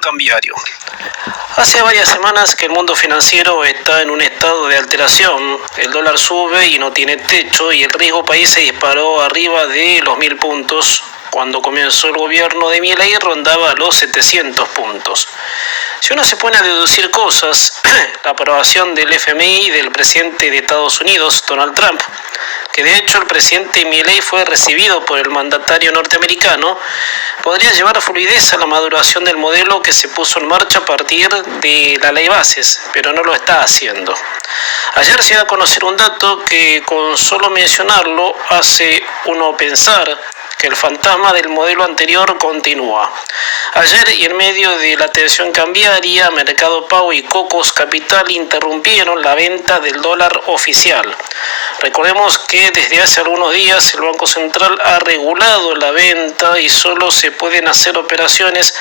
Cambiario. Hace varias semanas que el mundo financiero está en un estado de alteración. El dólar sube y no tiene techo y el riesgo país se disparó arriba de los 1000 puntos. Cuando comenzó el gobierno de Milei rondaba los 700 puntos. Si uno se pone a deducir cosas, la aprobación del FMI del presidente de Estados Unidos, Donald Trump, que de hecho el presidente Milei fue recibido por el mandatario norteamericano, podría llevar a fluidez a la maduración del modelo que se puso en marcha a partir de la ley bases, pero no lo está haciendo. Ayer se dio a conocer un dato que con solo mencionarlo hace uno pensar que el fantasma del modelo anterior continúa. Ayer, y en medio de la tensión cambiaria, Mercado Pago y Cocos Capital interrumpieron la venta del dólar oficial. Recordemos que desde hace algunos días el Banco Central ha regulado la venta y solo se pueden hacer operaciones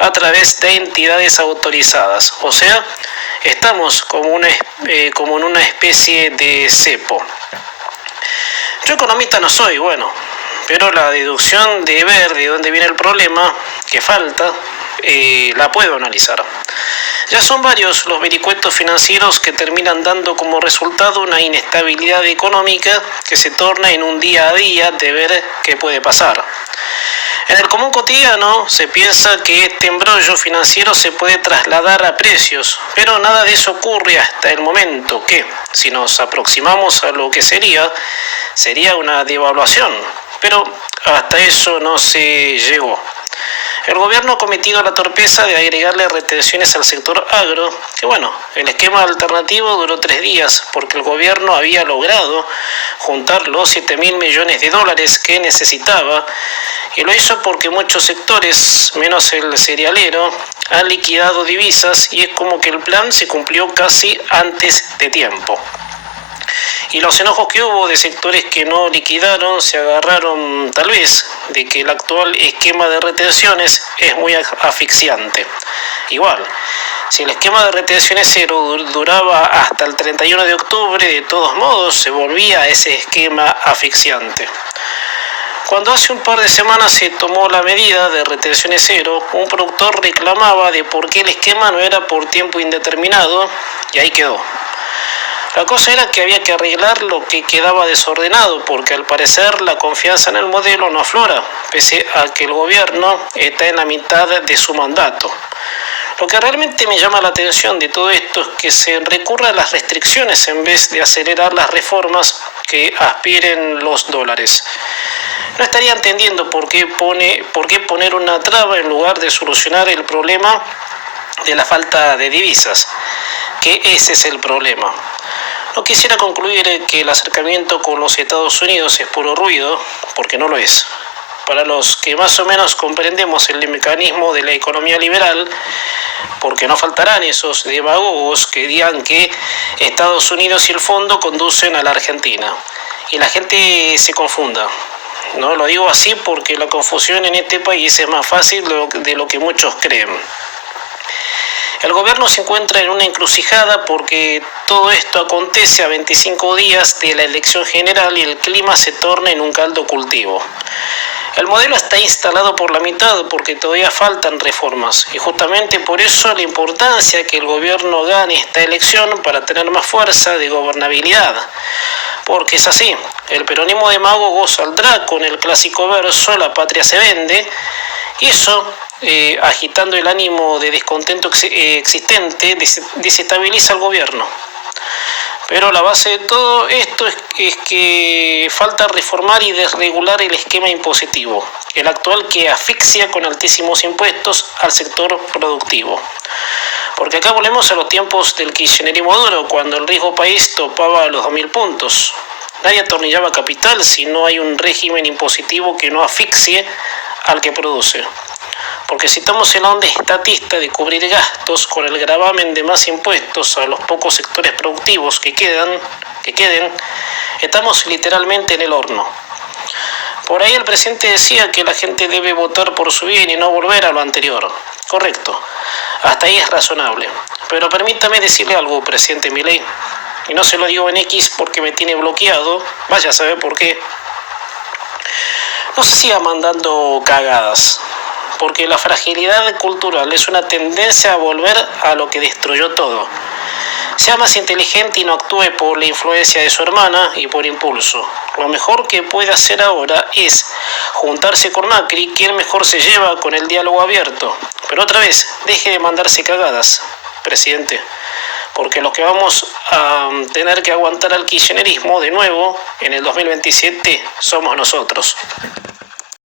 a través de entidades autorizadas. O sea, estamos como en una especie de cepo. Yo economista no soy, pero la deducción de ver de dónde viene el problema que falta, la puedo analizar. Ya son varios los vericuetos financieros que terminan dando como resultado una inestabilidad económica que se torna en un día a día de ver qué puede pasar. En el común cotidiano se piensa que este embrollo financiero se puede trasladar a precios, pero nada de eso ocurre hasta el momento que, si nos aproximamos a lo que sería una devaluación, pero hasta eso no se llegó. El gobierno ha cometido la torpeza de agregarle retenciones al sector agro, que el esquema alternativo duró 3 días porque el gobierno había logrado juntar los 7.000 millones de dólares que necesitaba y lo hizo porque muchos sectores, menos el cerealero, han liquidado divisas y es como que el plan se cumplió casi antes de tiempo. Y los enojos que hubo de sectores que no liquidaron se agarraron tal vez de que el actual esquema de retenciones es muy asfixiante. Igual, si el esquema de retenciones cero duraba hasta el 31 de octubre, de todos modos se volvía a ese esquema asfixiante. Cuando hace un par de semanas se tomó la medida de retenciones cero, un productor reclamaba de por qué el esquema no era por tiempo indeterminado y ahí quedó. La cosa era que había que arreglar lo que quedaba desordenado, porque al parecer la confianza en el modelo no aflora, pese a que el gobierno está en la mitad de su mandato. Lo que realmente me llama la atención de todo esto es que se recurra a las restricciones en vez de acelerar las reformas que aspiren los dólares. No estaría entendiendo por qué poner una traba en lugar de solucionar el problema de la falta de divisas, que ese es el problema. No quisiera concluir que el acercamiento con los Estados Unidos es puro ruido, porque no lo es. Para los que más o menos comprendemos el mecanismo de la economía liberal, porque no faltarán esos demagogos que digan que Estados Unidos y el fondo conducen a la Argentina. Y la gente se confunda. No lo digo así porque la confusión en este país es más fácil de lo que muchos creen. El gobierno se encuentra en una encrucijada porque todo esto acontece a 25 días de la elección general y el clima se torna en un caldo cultivo. El modelo está instalado por la mitad porque todavía faltan reformas y justamente por eso la importancia que el gobierno gane esta elección para tener más fuerza de gobernabilidad. Porque es así, el peronismo demagogo saldrá con el clásico verso "la patria se vende" y eso, agitando el ánimo de descontento existente, desestabiliza al gobierno. Pero la base de todo esto es que falta reformar y desregular el esquema impositivo, el actual que asfixia con altísimos impuestos al sector productivo. Porque acá volvemos a los tiempos del kirchnerismo duro, cuando el riesgo país topaba los 2.000 puntos. Nadie atornillaba capital si no hay un régimen impositivo que no asfixie al que produce. Porque si estamos en la onda estatista de cubrir gastos con el gravamen de más impuestos a los pocos sectores productivos que queden, estamos literalmente en el horno. Por ahí el presidente decía que la gente debe votar por su bien y no volver a lo anterior. Correcto, hasta ahí es razonable. Pero permítame decirle algo, presidente Milei, y no se lo digo en X porque me tiene bloqueado, vaya a saber por qué. No se siga mandando cagadas. porque la fragilidad cultural es una tendencia a volver a lo que destruyó todo. Sea más inteligente y no actúe por la influencia de su hermana y por impulso. Lo mejor que puede hacer ahora es juntarse con Macri, quien mejor se lleva con el diálogo abierto. Pero otra vez, deje de mandarse cagadas, presidente, porque los que vamos a tener que aguantar al kirchnerismo de nuevo en el 2027 somos nosotros.